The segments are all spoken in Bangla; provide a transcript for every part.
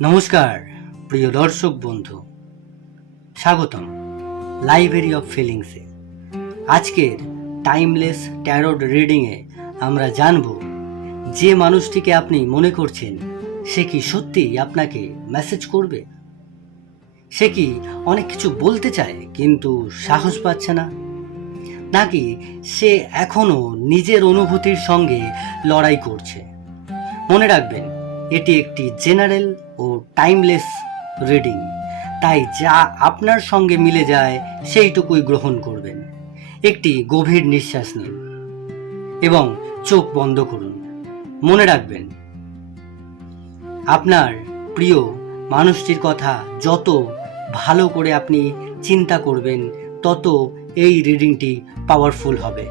নমস্কার প্রিয় দর্শক বন্ধু, স্বাগতম লাইব্রেরি অফ ফিলিংসে। আজকের টাইমলেস ট্যারোট রিডিংয়ে আমরা জানব যে মানুষটিকে আপনি মনে করছেন সে কি সত্যিই আপনাকে মেসেজ করবে। সে কি অনেক কিছু বলতে চায় কিন্তু সাহস পাচ্ছে না, নাকি সে এখনও নিজের অনুভূতির সঙ্গে লড়াই করছে। মনে রাখবেন, এটি একটি জেনারেল ও টাইমলেস রিডিং, তাই যা আপনার সঙ্গে মিলে যায় সেইটুকুই গ্রহণ করবেন। একটি গভীর নিঃশ্বাস নিন এবং চোখ বন্ধ করুন। মনে রাখবেন, আপনার প্রিয় মানুষটির কথা যত ভালো করে আপনি চিন্তা করবেন, তত এই রিডিংটি পাওয়ারফুল হবে।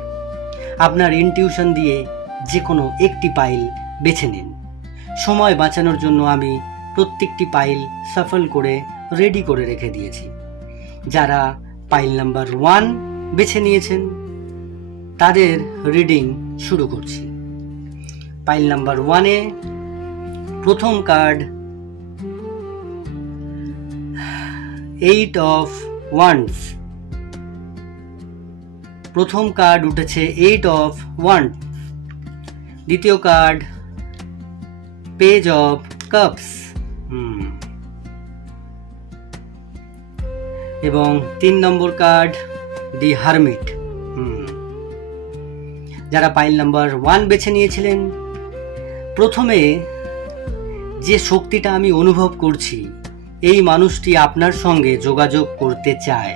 আপনার ইনটিউশন দিয়ে যে কোনো একটি পাইল বেছে নিন। সময় বাঁচানোর জন্য আমি প্রত্যেকটি পাইল সাফল করে রেডি করে রেখে দিয়েছি। যারা পাইল নাম্বার 1 বেছে নিয়েছেন তাদের রিডিং শুরু করছি। পাইল নাম্বার 1-এ প্রথম কার্ড 8 অফ ওয়ান্ডস। প্রথম কার্ড উঠেছে 8 অফ ওয়ান্ডস। দ্বিতীয় কার্ড পেজ অফ কাপস এবং 3 নম্বর কার্ড দি হারমিট। যারা পাইল নাম্বার 1 বেছে নিয়েছিলেন, প্রথমে যে শক্তিটা আমি অনুভব করছি, এই মানুষটি আপনার সঙ্গে যোগাযোগ করতে চায়,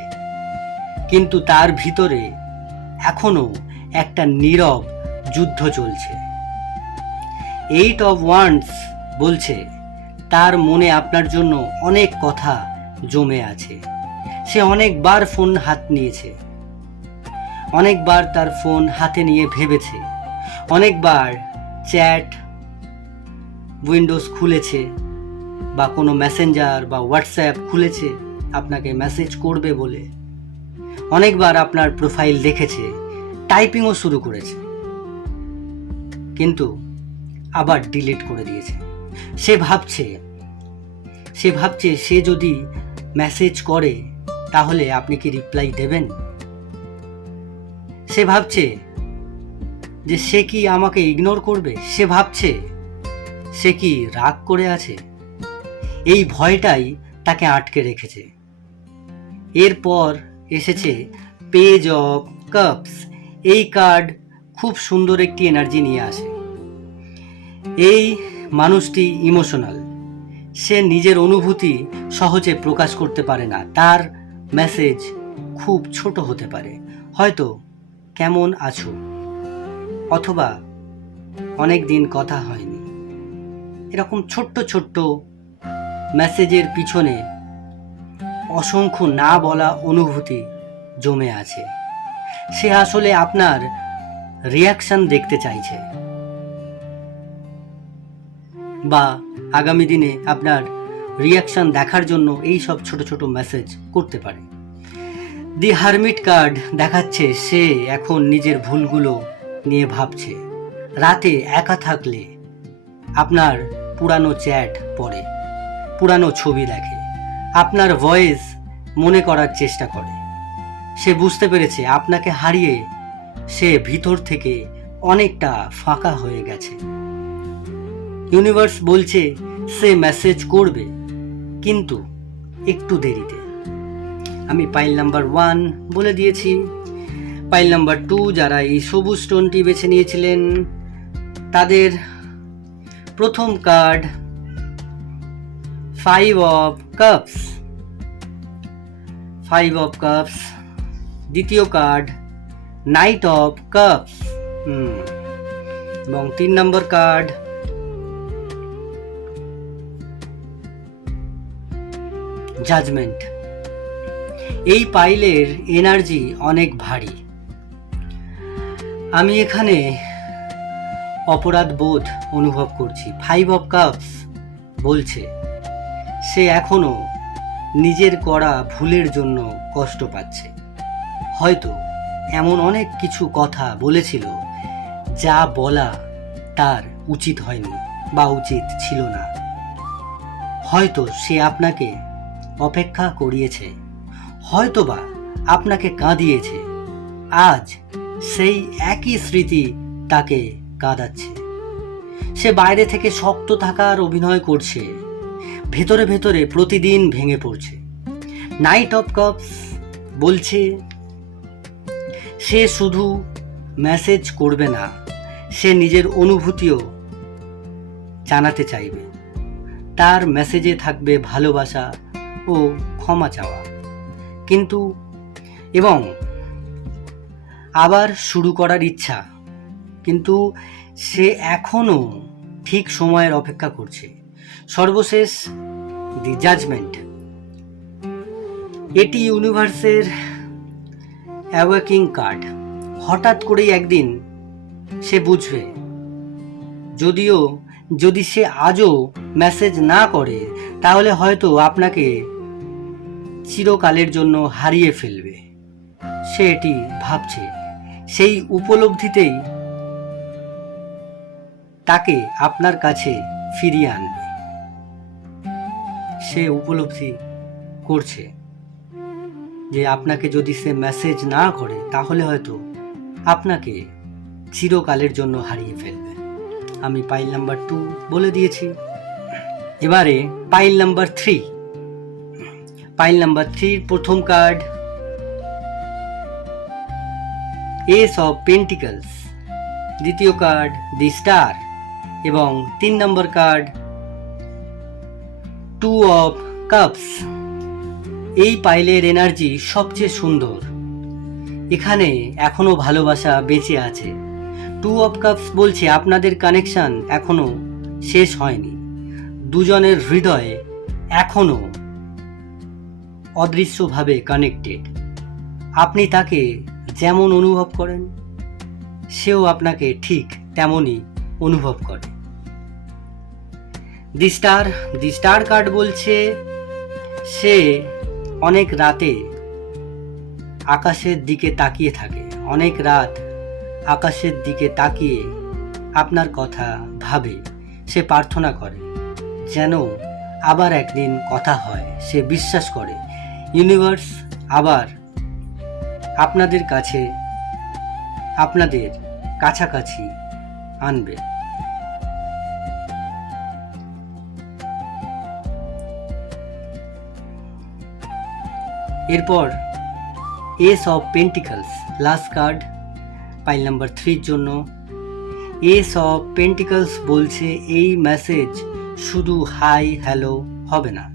কিন্তু তার ভিতরে এখনো একটা নীরব যুদ্ধ চলছে। 8 অফ ওয়ান্ডস বলছে তার মনে আপনার জন্য অনেক কথা জমে আছে। সে অনেকবার ফোন হাত নিয়েছে, অনেকবার তার ফোন হাতে নিয়ে ভেবেছে, অনেকবার চ্যাট উইন্ডোজ খুলেছে বা কোনো মেসেঞ্জার বা হোয়াটসঅ্যাপ খুলেছে আপনাকে মেসেজ করবে বলে। অনেকবার আপনার প্রোফাইল দেখেছে, টাইপিংও শুরু করেছে, কিন্তু আবার ডিলিট করে দিয়েছে। সে ভাবছে সে যদি মেসেজ করে তাহলে আপনি কি রিপ্লাই দেবেন। সে ভাবছে যে সে কি আমাকে ইগনোর করবে। সে ভাবছে সে কি রাগ করে আছে। এই ভয়টাই তাকে আটকে রেখেছে। এরপর এসেছে পেজ অফ কাপস। এই কার্ড খুব সুন্দর একটি এনার্জি নিয়ে আসে। এই মানুষটি ইমোশনাল। সে নিজের অনুভূতি সহজে প্রকাশ করতে পারে না। তার মেসেজ খুব ছোট হতে পারে, হয়তো কেমন আছো, অথবা অনেক দিন কথা হয়নি। এরকম ছোট্ট ছোট্ট মেসেজের পিছনে অসংখ্য না বলা অনুভূতি জমে আছে। সে আসলে আপনার রিয়াকশন দেখতে চাইছে, বা আগামী দিনে আপনার রিয়াকশন দেখার জন্য এই সব ছোট ছোট মেসেজ করতে পারে। দি হারমিট কার্ড দেখাচ্ছে সে এখন নিজের ভুলগুলো নিয়ে ভাবছে। রাতে একা থাকলে আপনার পুরানো চ্যাট পড়ে, পুরানো ছবি দেখে, আপনার ভয়েস মনে করার চেষ্টা করে। সে বুঝতে পেরেছে আপনাকে হারিয়ে সে ভিতর থেকে অনেকটা ফাঁকা হয়ে গেছে। ইউনিভার্স বলছে সে মেসেজ করবে, কিন্তু একটু দেরিতে। আমি পাইল নাম্বার 1 বলে দিয়েছি। পাইল নাম্বার 2, যারা এই সবুজ স্টোনটি বেছে নিয়েছিলেন তাদের প্রথম card 5 of cups. 5 of cups. দ্বিতীয় কার্ড নাইট অফ কাপস এবং 3 নম্বর কার্ড জাজমেন্ট। এই পাইলের এনার্জি অনেক ভারী। আমি এখানে অপরাধ বোধ অনুভব করছি। 5 অফ কাপস বলছে সে এখনো নিজের করা ভুলের জন্য কষ্ট পাচ্ছে। হয়তো এমন অনেক কিছু কথা বলেছিল যা বলা তার উচিত হয়নি বা উচিত ছিল না। হয়তো সে আপনাকে অপেক্ষা করিয়েছে, হয়তোবা আপনাকে কাঁদিয়েছে। আজ সেই একই স্মৃতি তাকে কাঁদাচ্ছে। সে বাইরে থেকে শক্ত থাকার অভিনয় করছে, ভেতরে ভেতরে প্রতিদিন ভেঙে পড়ছে। নাইট অফ কাপস বলছে সে শুধু মেসেজ করবে না, সে নিজের অনুভূতিও জানাতে চাইবে। তার মেসেজে থাকবে ভালোবাসা ও ক্ষমা চাওয়া, কিন্তু এবং আবার শুরু করার ইচ্ছা, কিন্তু সে এখনো ঠিক সময়ের অপেক্ষা করছে। সর্বশেষ দি জাজমেন্ট, এটি ইউনিভার্সের অ্যাওয়েকিং কার্ড। হঠাৎ করেই একদিন সে বুঝবে, যদি সে আজও মেসেজ না করে তাহলে হয়তো আপনাকে চিরকালের জন্য হারিয়ে ফেলবে। সে এটি ভাবছে, সেই উপলব্ধিতেই তাকে আপনার কাছে ফিরিয়ে আনবে। সে উপলব্ধি করছে যে আপনাকে যদি সে মেসেজ না করে তাহলে হয়তো আপনাকে চিরকালের জন্য হারিয়ে ফেলবে। আমি পাইল নাম্বার 2 বলে দিয়েছি। এবারে পাইল নাম্বার 3। পাইল নাম্বার 3 প্রথম কার্ড এস অফ পেন্টিকলস, দ্বিতীয় কার্ড দি স্টার এবং 3 নম্বর কার্ড 2 অফ কাপস। এই পাইলের এনার্জি সবচেয়ে সুন্দর। এখানে এখনো ভালোবাসা বেঁচে আছে। 2 অফ কাপস বলছে আপনাদের কানেকশন এখনো শেষ হয়নি। দুজনের হৃদয়ে এখনো অদৃশ্যভাবে কানেক্টেড। আপনি তাকে যেমন অনুভব করেন সেও আপনাকে ঠিক তেমনই অনুভব করে। দি স্টার কার্ড বলছে সে অনেক রাতে আকাশের দিকে তাকিয়ে থাকে, অনেক রাত আকাশের দিকে তাকিয়ে আপনার কথা ভাবে। সে প্রার্থনা করে যেন আবার একদিন কথা হয়। সে বিশ্বাস করে ইউনিভার্স আবার আপনাদের কাছে, আপনাদের কাছাকাছি আনবে। এরপর ace of pentacles, last card pile number 3 জন্য। এস অফ পেন্টিকলস বলছে এই মেসেজ শুধু হাই হ্যালো হবে না,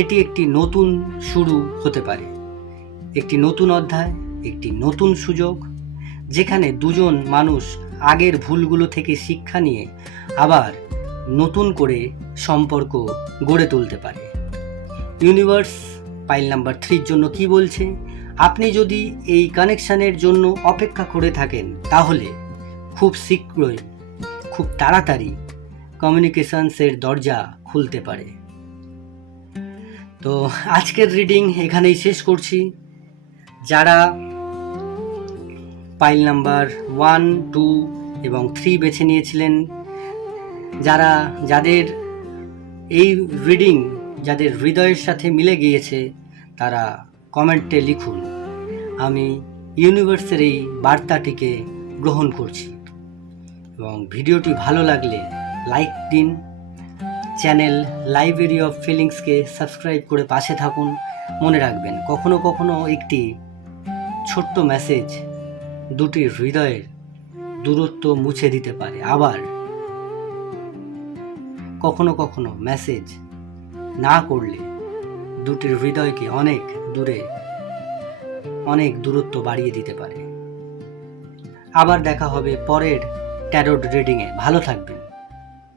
এটি একটি নতুন শুরু হতে পারে, একটি নতুন অধ্যায়, একটি নতুন সুযোগ, যেখানে দুজন মানুষ আগের ভুলগুলো থেকে শিক্ষা নিয়ে আবার নতুন করে সম্পর্ক গড়ে তুলতে পারে। ইউনিভার্স পাইল নাম্বার 3 জন্য কি বলছে? আপনি যদি এই কানেকশনের জন্য অপেক্ষা করে থাকেন তাহলে খুব শীঘ্রই, খুব তাড়াতাড়ি কমিউনিকেশনসের দরজা খুলতে পারে। তো আজকের রিডিং এখানেই শেষ করছি। যারা পাইল নাম্বার 1, 2 এবং 3 বেছে নিয়েছিলেন, যাদের এই রিডিং যাদের হৃদয়ের সাথে মিলে গিয়েছে তারা কমেন্টে লিখুন। আমি ইউনিভার্সের এই বার্তাটিকে গ্রহণ করছি। এবং ভিডিওটি ভালো লাগলে লাইক দিন, চ্যানেল লাইব্রেরি অফ ফিলিংসকে সাবস্ক্রাইব করে পাশে থাকুন। মনে রাখবেন, কখনো কখনো একটি ছোট্ট মেসেজ দুটি হৃদয়ের দূরত্ব মুছে দিতে পারে। আবার কখনো কখনো মেসেজ না করলে দুটির হৃদয়কে অনেক দূরে, অনেক দূরত্ব বাড়িয়ে দিতে পারে। আবার দেখা হবে পরের ট্যারোট রিডিংয়ে। ভালো থাকবে।